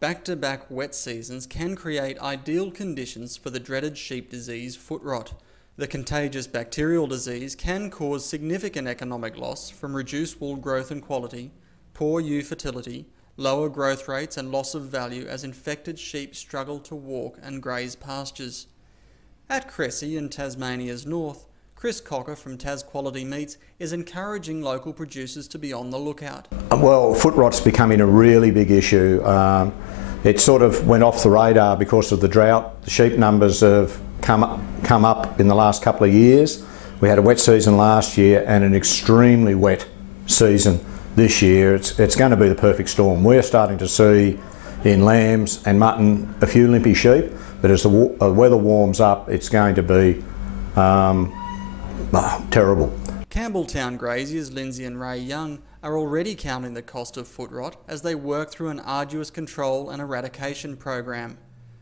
Back-to-back wet seasons can create ideal conditions for the dreaded sheep disease footrot. The contagious bacterial disease can cause significant economic loss from reduced wool growth and quality, poor ewe fertility, lower growth rates and loss of value as infected sheep struggle to walk and graze pastures. At Cressy in Tasmania's north, Chris Cocker from Tas Quality Meats is encouraging local producers to be on the lookout. Well, footrot's becoming a really big issue. It sort of went off the radar because of the drought. The sheep numbers have come up in the last couple of years. We had a wet season last year and an extremely wet season this year. It's going to be the perfect storm. We're starting to see in lambs and mutton a few limpy sheep, but as the weather warms up, it's going to be terrible. Campbelltown graziers Lindsay and Ray Young are already counting the cost of footrot as they work through an arduous control and eradication program.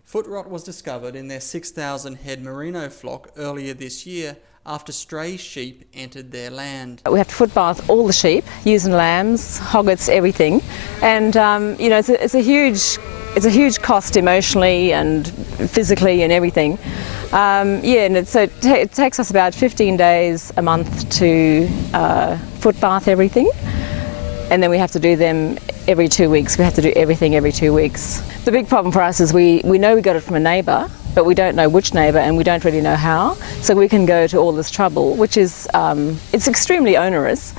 Footrot was discovered in their 6,000 head merino flock earlier this year after stray sheep entered their land. We have to foot bath all the sheep, ewes and lambs, hoggets, everything, and you know, it's a huge cost emotionally and physically and everything. It takes us about 15 days a month to foot bath everything, and then we have to do them every 2 weeks. We have to do everything every 2 weeks. The big problem for us is we know we got it from a neighbour, but we don't know which neighbour and we don't really know how, so we can go to all this trouble, which is it's extremely onerous,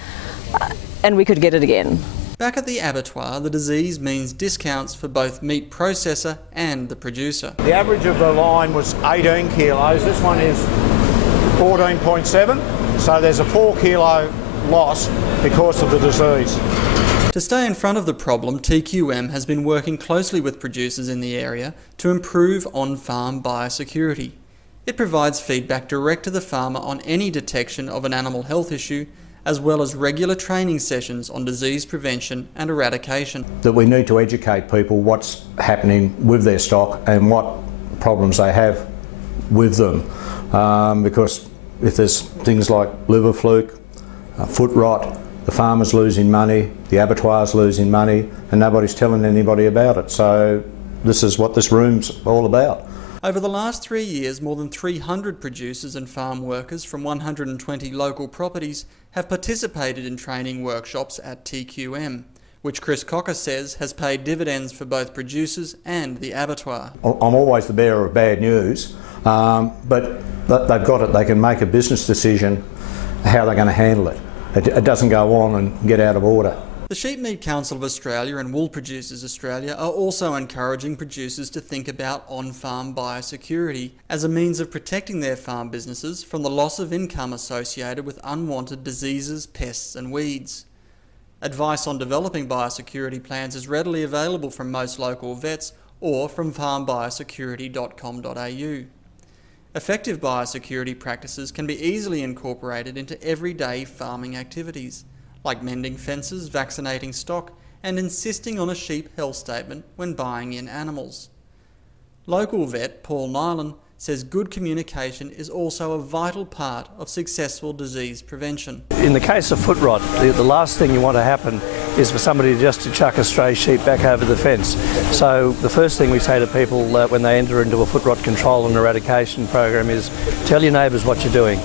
and we could get it again. Back at the abattoir, the disease means discounts for both meat processor and the producer. The average of the line was 18 kilos. This one is 14.7, so there's a 4 kilo loss because of the disease. To stay in front of the problem, TQM has been working closely with producers in the area to improve on-farm biosecurity. It provides feedback direct to the farmer on any detection of an animal health issue, as well as regular training sessions on disease prevention and eradication. That we need to educate people what's happening with their stock and what problems they have with them. Because if there's things like liver fluke, foot rot, the farmer's losing money, the abattoir's losing money, and nobody's telling anybody about it. So this is what this room's all about. Over the last 3 years, more than 300 producers and farm workers from 120 local properties have participated in training workshops at TQM, which Chris Cocker says has paid dividends for both producers and the abattoir. I'm always the bearer of bad news, but they've got it. They can make a business decision how they're going to handle it. It doesn't go on and get out of order. The Sheep Meat Council of Australia and Wool Producers Australia are also encouraging producers to think about on-farm biosecurity as a means of protecting their farm businesses from the loss of income associated with unwanted diseases, pests and weeds. Advice on developing biosecurity plans is readily available from most local vets or from farmbiosecurity.com.au. Effective biosecurity practices can be easily incorporated into everyday farming activities, like mending fences, vaccinating stock, and insisting on a sheep health statement when buying in animals. Local vet Paul Nyland says good communication is also a vital part of successful disease prevention. In the case of foot rot, the last thing you want to happen is for somebody just to chuck a stray sheep back over the fence. So the first thing we say to people when they enter into a foot rot control and eradication program is tell your neighbours what you're doing.